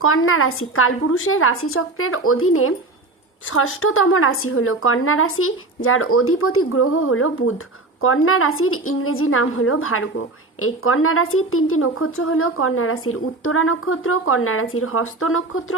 কন্যা রাশি কালপুরুষের রাশিচক্রের অধীনে ষষ্ঠতম রাশি হলো কন্যা রাশি, যার অধিপতি গ্রহ হলো বুধ। কন্যা রাশির ইংরেজি নাম হলো ভার্গ। এই কন্যা রাশির তিনটি নক্ষত্র হলো কন্যা রাশির উত্তরা নক্ষত্র, কন্যা রাশির হস্ত নক্ষত্র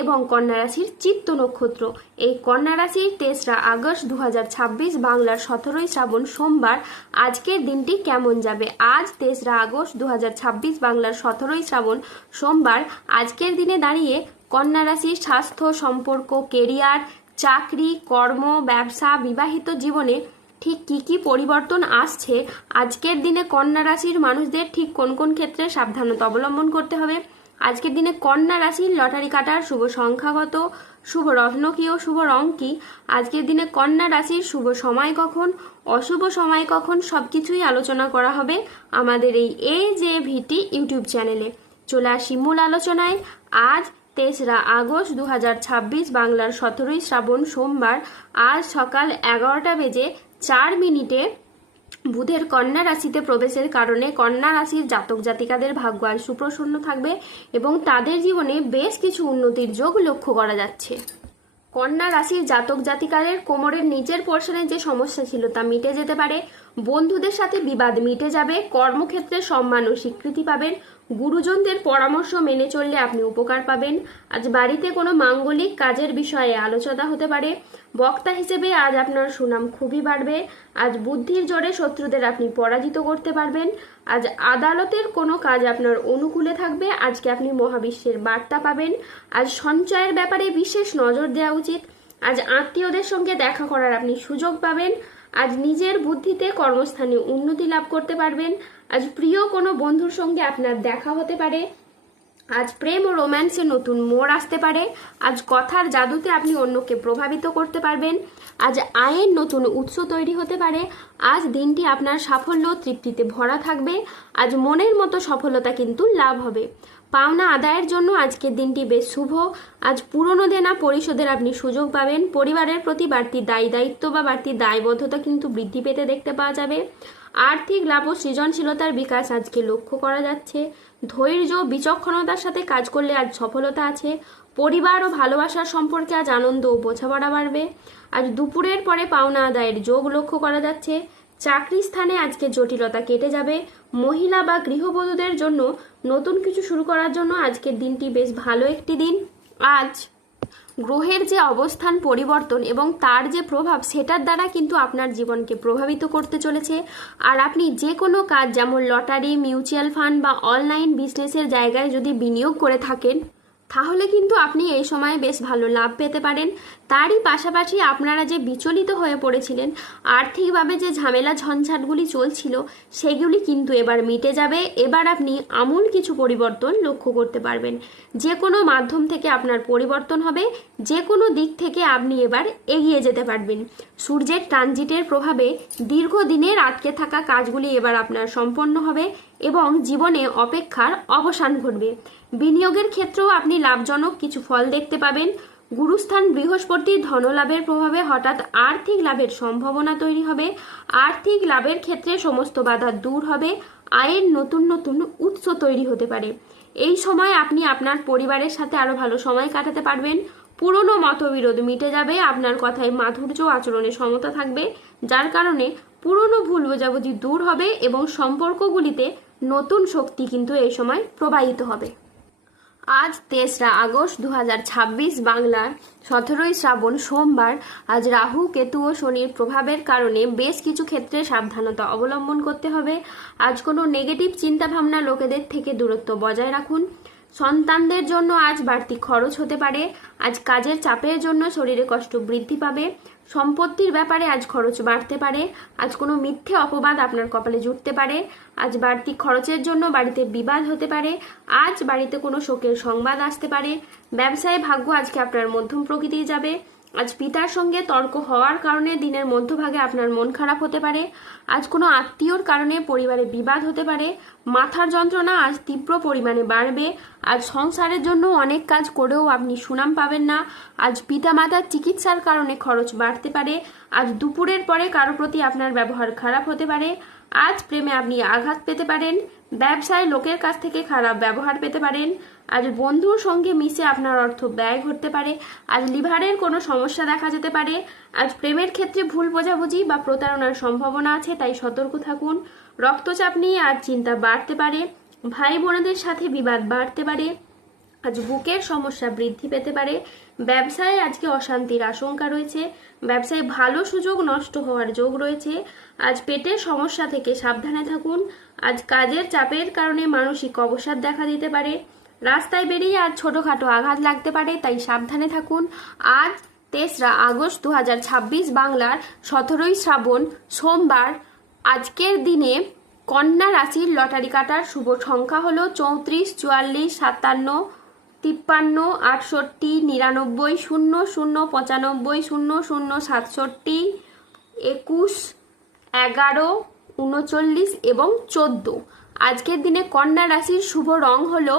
এবং কন্যা রাশির চিত্ত নক্ষত্র। এই কন্যা রাশির 3রা আগস্ট 2026 বাংলার 17ই শ্রাবণ সোমবার আজকের দিনটি কেমন যাবে। আজ 3রা আগস্ট 2026 বাংলার 17ই শ্রাবণ সোমবার আজকের দিনে দাঁড়িয়ে কন্যা রাশির স্বাস্থ্য, সম্পর্ক, কেরিয়ার, চাকরি, কর্ম, ব্যবসা, বিবাহিত জীবনে ঠিক কি কি পরিবর্তন আসছে, আজকের দিনে কন্যা রাশির মানুষদের ঠিক কোন কোন ক্ষেত্রে সাবধানতা অবলম্বন করতে হবে। আজকের দিনে কন্যা রাশির লটারি কাটার শুভ সংখ্যাগত, শুভ রত্নকীয়, শুভ রং কি, আজকের দিনে কন্যা রাশির শুভ সময় কখন, অশুভ সময় কখন, সবকিছুই আলোচনা করা হবে আমাদের এই যে ভিটি ইউটিউব চ্যানেলে। চলে আসি মূল আলোচনায়। আজ 3রা আগস্ট 2026 বাংলার 17ই শ্রাবণ সোমবার আজ সকাল 11টা বেজে 4 মিনিটে বুধের কন্যা রাশিতে প্রবেশের কারণে কন্যা রাশির জাতক জাতিকাদের ভাগ্য আজ সুপ্রসন্ন থাকবে এবং তাদের জীবনে বেশ কিছু উন্নতির যোগ লক্ষ্য করা যাচ্ছে। কন্যা রাশির জাতক জাতিকাদের কোমরের নিচের পোর্শনে যে সমস্যা ছিল তা মিটে যেতে পারে, বন্ধুদের সাথে বিবাদ মিটে যাবে, কর্মক্ষেত্রে সম্মান ও স্বীকৃতি পাবেন, গুরুজনদের পরামর্শ মেনে চললে আপনি উপকার পাবেন। আজ বাড়িতে কোনো মাঙ্গলিক কাজের বিষয়ে আলোচনা হতে পারে। বক্তা হিসেবে আজ আপনার সুনাম খুবই বাড়বে। আজ বুদ্ধির জোরে শত্রুদের আপনি পরাজিত করতে পারবেন। আজ আদালতের কোনো কাজ আপনার অনুকূলে থাকবে। আজকে আপনি মহাবিশ্বের বার্তা পাবেন। আজ সঞ্চয়ের ব্যাপারে বিশেষ নজর দেওয়া উচিত। আজ আত্মীয়দের সঙ্গে দেখা করার আপনি সুযোগ পাবেন। আজ নিজের বুদ্ধিতে কর্মস্থানে উন্নতি লাভ করতে পারবেন। আজ প্রিয় কোনো বন্ধুর সঙ্গে আপনার দেখা হতে পারে। আজ প্রেম ও রোম্যান্সে নতুন মোড় আসতে পারে। আজ কথার জাদুতে আপনি অন্যকে প্রভাবিত করতে পারবেন। আজ আয়ের নতুন উৎস তৈরি হতে পারে। আজ দিনটি আপনার সাফল্য তৃপ্তিতে ভরা থাকবে। আজ মনের মতো সফলতা কিন্তু লাভ হবে। পাওনা আদায়ের জন্য আজকের দিনটি বেশ শুভ। আজ পুরনো দেনা পরিশোধের আপনি সুযোগ পাবেন। পরিবারের প্রতি বাড়তি দায়িত্ব বা বাড়তি দায়বদ্ধতা কিন্তু বৃদ্ধি পেতে দেখতে পাওয়া যাবে। আর্থিক লাভ ও সৃজনশীলতার বিকাশ আজকে লক্ষ্য করা যাচ্ছে। ধৈর্য বিচক্ষণতার সাথে কাজ করলে আজ সফলতা আছে। পরিবার ও ভালোবাসার সম্পর্কে আজ আনন্দ ও বোঝাপড়া বাড়বে। আজ দুপুরের পরে পাওনা আদায়ের যোগ লক্ষ্য করা যাচ্ছে। চাকরি স্থানে আজকে জটিলতা কেটে যাবে। মহিলা বা গৃহবধূদের জন্য নতুন কিছু শুরু করার জন্য আজকের দিনটি বেশ ভালো একটি দিন। আজ গ্রহের যে অবস্থান পরিবর্তন এবং তার যে প্রভাব, সেটার দ্বারা কিন্তু আপনার জীবনকে প্রভাবিত করতে চলেছে। আর আপনি যে কোনো কাজ, যেমন লটারি, মিউচুয়াল ফান্ড বা অনলাইন বিজনেসের জায়গায় যদি বিনিয়োগ করে থাকেন, তাহলে কিন্তু আপনি এই সময় বেশ ভালো লাভ পেতে পারেন। তারই পাশাপাশি আপনারা যে বিচলিত হয়ে পড়েছিলেন, আর্থিকভাবে যে ঝামেলা ঝঞ্ঝাটগুলি চলছিল, সেগুলি কিন্তু এবার মিটে যাবে। এবার আপনি আমূল কিছু পরিবর্তন লক্ষ্য করতে পারবেন। যে কোনো মাধ্যম থেকে আপনার পরিবর্তন হবে, যে কোনো দিক থেকে আপনি এবার এগিয়ে যেতে পারবেন। সূর্যের ট্রানজিটের প্রভাবে দীর্ঘদিনের আটকে থাকা কাজগুলি এবার আপনার সম্পন্ন হবে এবং জীবনে অপেক্ষার অবসান ঘটবে। বিনিয়োগের ক্ষেত্রেও আপনি লাভজনক কিছু ফল দেখতে পাবেন। গুরুস্থান বৃহস্পতির ধনলাভের প্রভাবে হঠাৎ আর্থিক লাভের সম্ভাবনা তৈরি হবে। আর্থিক লাভের ক্ষেত্রে সমস্ত বাধা দূর হবে। আয়ের নতুন নতুন উৎস তৈরি হতে পারে। এই সময় আপনি আপনার পরিবারের সাথে আরো ভালো সময় কাটাতে পারবেন। পুরনো মতবিরোধ মিটে যাবে। আপনার কথায় মাধুর্য, আচরণে সমতা থাকবে, যার কারণে পুরনো ভুল বোঝাবুঝি দূর হবে এবং সম্পর্কগুলিতে নতুন শক্তি কিন্তু এই সময় প্রবাহিত হবে। আজ 3রা আগস্ট 2026 বাংলার 17ই শ্রাবণ সোমবার আজ রাহু, কেতু ও শনির প্রভাবের কারণে বেশ কিছু ক্ষেত্রে সাবধানতা অবলম্বন করতে হবে। আজ কোনো নেগেটিভ চিন্তাভাবনা লোকেদের থেকে দূরত্ব বজায় রাখুন। সন্তানদের জন্য আজ বাড়তি খরচ হতে পারে। আজ কাজের চাপের জন্য শরীরে কষ্ট বৃদ্ধি পাবে। সম্পত্তির ব্যাপারে আজ খরচ বাড়তে পারে। আজ কোনো মিথ্যে অপবাদ আপনার কপালে জুটতে পারে। আজ বাড়তি খরচের জন্য বাড়িতে বিবাদ হতে পারে। আজ বাড়িতে কোনো শোকের সংবাদ আসতে পারে। ব্যবসায় ভাগ্য আজকে আপনার মধ্যম প্রকৃতির যাবে। আজ পিতার সঙ্গে তর্ক হওয়ার কারণে দিনের মধ্যভাগে আপনার মন খারাপ হতে পারে। আজ কোনো আত্মীয়র কারণে পরিবারে বিবাদ হতে পারে। মাথার যন্ত্রণা আজ তীব্র পরিমাণে বাড়বে। আজ সংসারের জন্য অনেক কাজ করেও আপনি সুনাম পাবেন না। আজ পিতামাতার চিকিৎসার কারণে খরচ বাড়তে পারে। আজ দুপুরের পরে কারো প্রতি আপনার ব্যবহার খারাপ হতে পারে। আজ প্রেমে আপনি আঘাত পেতে পারেন। ব্যবসায় লোকের কাছ থেকে খারাপ ব্যবহার পেতে পারেন। আজ বন্ধুর সঙ্গে মিশে আপনার অর্থ ব্যয় ঘটতে পারে। আজ লিভারের কোনো সমস্যা দেখা যেতে পারে। আজ প্রেমের ক্ষেত্রে ভুল বোঝাবুঝি বা প্রতারণার সম্ভাবনা আছে, তাই সতর্ক থাকুন। রক্তচাপ নিয়ে আজ চিন্তা বাড়তে পারে। ভাই বোনেদের সাথে বিবাদ বাড়তে পারে। আজ বুকের সমস্যা বৃদ্ধি পেতে পারে। ব্যবসায় আজকে অশান্তির আশঙ্কা রয়েছে। ব্যবসায় ভালো সুযোগ নষ্ট হওয়ার যোগ রয়েছে। আজ পেটের সমস্যা থেকে সাবধানে থাকুন। আজ কাজের চাপের কারণে মানসিক অবসাদ দেখা দিতে পারে। রাস্তায় বেরিয়ে আজ ছোটোখাটো আঘাত লাগতে পারে, তাই সাবধানে থাকুন। আজ 3রা আগস্ট 2026 বাংলার 17ই শ্রাবণ সোমবার। আজকের দিনে কন্যা রাশির লটারি কাটার শুভ সংখ্যা হলো 34, 44, 57, 53, 68, 99, 00, 95, 00, 67, 21, 11, 39 এবং 14। আজকের দিনে কন্যা রাশির শুভ রং হলো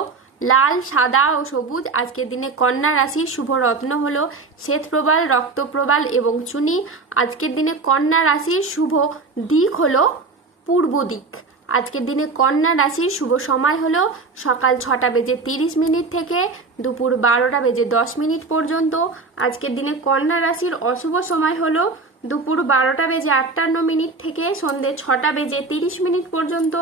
লাল, সাদা ও সবুজ। আজকের দিনে কন্যা রাশির শুভ রত্ন হলো শ্বেতপ্রবাল, রক্তপ্রবাল এবং চুনি। আজকের দিনে কন্যা রাশির শুভ দিক হলো পূর্ব দিক। আজকের দিনে কন্যা রাশির শুভ সময় হলো সকাল 6:30 থেকে দুপুর 12:10 পর্যন্ত। আজকের দিনে কন্যা রাশির অশুভ সময় হলো দুপুর 12:58 থেকে সন্ধ্যে 6:30 পর্যন্ত।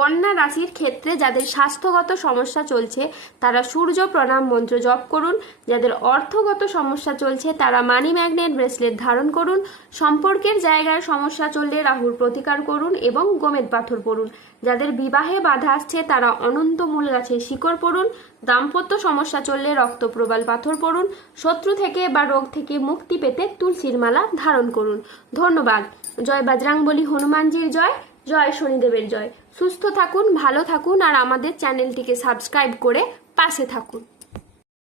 কন্যা রাশির ক্ষেত্রে যাদের স্বাস্থ্যগত সমস্যা চলছে তারা সূর্য প্রণাম মন্ত্র জপ করুন। যাদের অর্থগত সমস্যা চলছে তারা মানি ম্যাগনেট ব্রেসলেট ধারণ করুন। সম্পর্কের জায়গায় সমস্যা চললে রাহুর প্রতিকার করুন এবং গোমেদ পাথর পড়ুন। যাদের বিবাহে বাধা আসছে তারা অনন্ত মূল গাছের শিকড় পড়ুন। দাম্পত্য সমস্যা চললে রক্তপ্রবাল পাথর পড়ুন। শত্রু থেকে বা রোগ থেকে মুক্তি পেতে তুলসীর মালা ধারণ করুন। ধন্যবাদ। জয় বজরংবলী হনুমানজির জয়, জয় শনিদেবের জয়। সুস্থ থাকুন, ভালো থাকুন আর আমাদের চ্যানেলটিকে সাবস্ক্রাইব করে পাশে থাকুন।